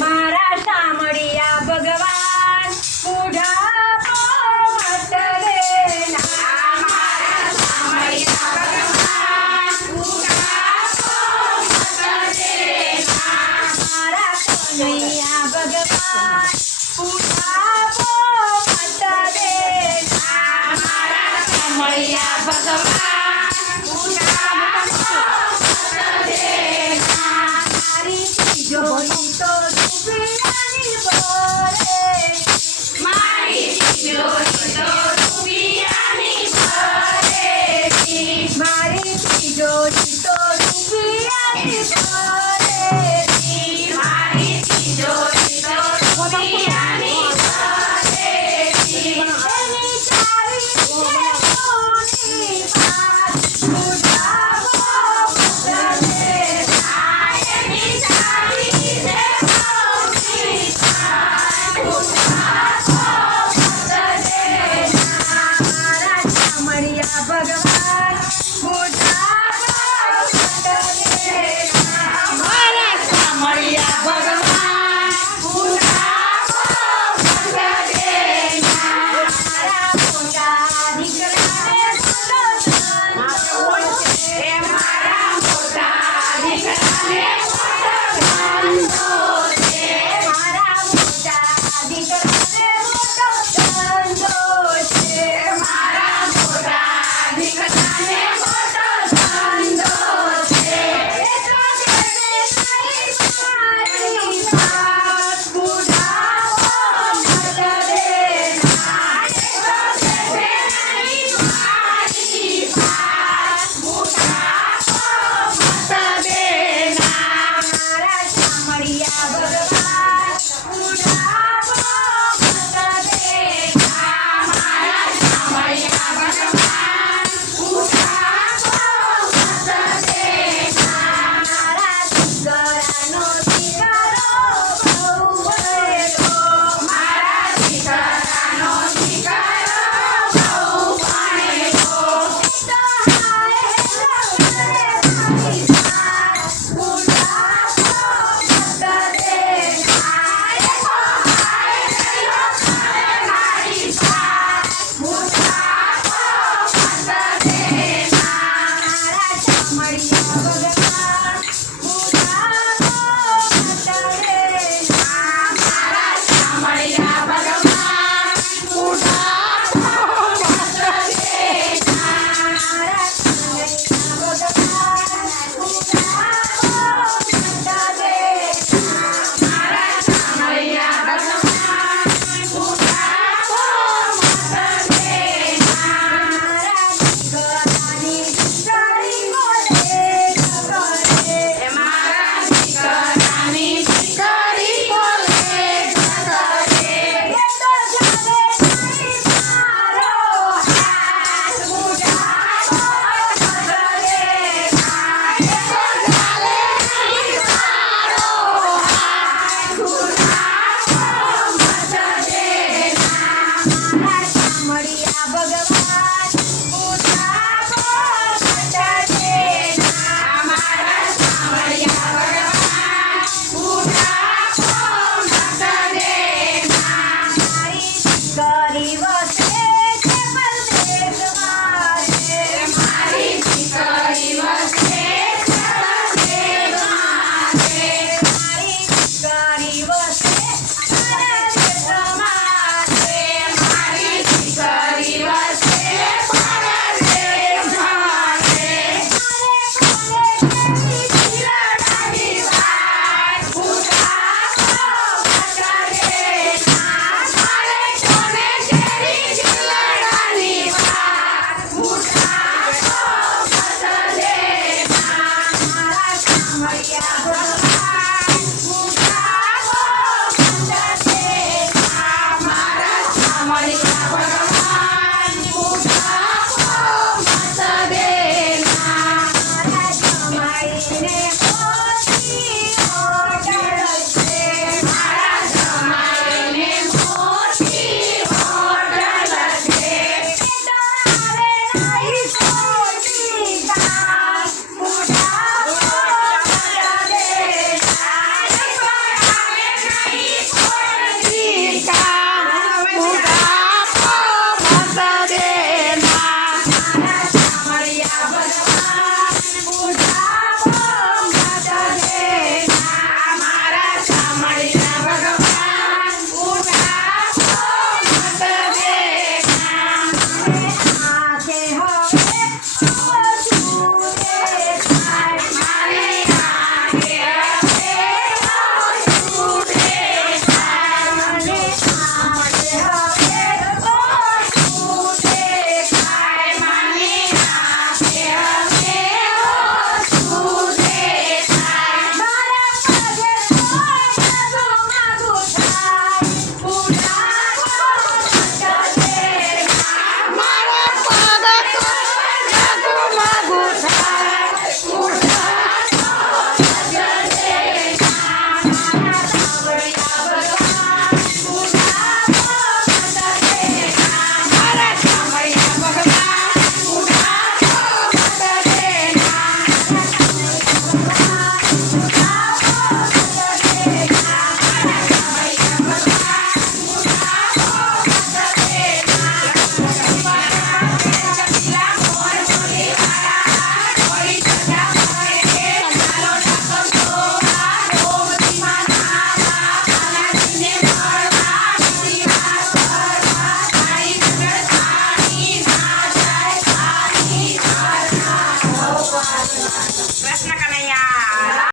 मारा शामळिया भगवान बुढापो मत देना मारा शामळिया भगवान बुढापो मत देना मारा कन्हैया भगवान बुढापो मत देना मारा शामळिया भगवान बुढापो मत देना मारी जोड़ी तो रुपियानी बोले मारी जोड़ी तो रुपियानी बोले मारी जोड़ी तो रुपियानी बोले मारी जोड़ी तो रुपियानी बोले एनी चारी सोनी बात बुढ़ापो मत देना एनी चारी भगवान मारा शामळिया भगवान बुढापो मत देना मारा मोटा दीकराने मोटो मारा मोटा दीकराने मोटो मारा मोटा दीकराने मोटो धंधो छे मारा मोटा दीकराने मोटो धंधो छे तो देवे नहीं मारी बात बुढापो मत देना तो देवे नहीं मारी बात बुढापो मत देना मारा शामळिया भगवान बुढापो मत देना मारा शामळिया भगवान बुढापो मत देना मारा दीकरानो दीकरो बहू बनेलो मारा दीकरानो दीकरो बहू बनेलो तो हाय मारी बात बुढापो मत देना हाय मारी बात बुढापो मत देना मारा शामळिया भगवान बुढापो मत देना मारा शामळिया भगवान बुढापो मत देना मारा कन्हैया भगवान बुढापो मत देना मारा शामळिया भगवान बुढापो मत देना मारा दीकरानी दीकरी बोले करे मारा दीकरानी दीकरी बोले करे ये तो जाने नहीं मारो हाथ बुढापो मत देना ये तो जाने नहीं मारो हाथ बुढापो मत देना मारा शामळिया भगवान बुढापो मत देना मारा शामळिया भगवान बुढापो मत देना मारी दीकरी वसे छे परदेश मारे मारी दीकरी वसे छे परदेश मारे मारी दीकरी वसे परदेश मारे मारी दीकरी वसे परदेश मारे कोने तेरी दिलडानी बात बुढापो मत देना कोने तेरी दिलडानी बात बुढापो मत देना मारा शामळिया भगवान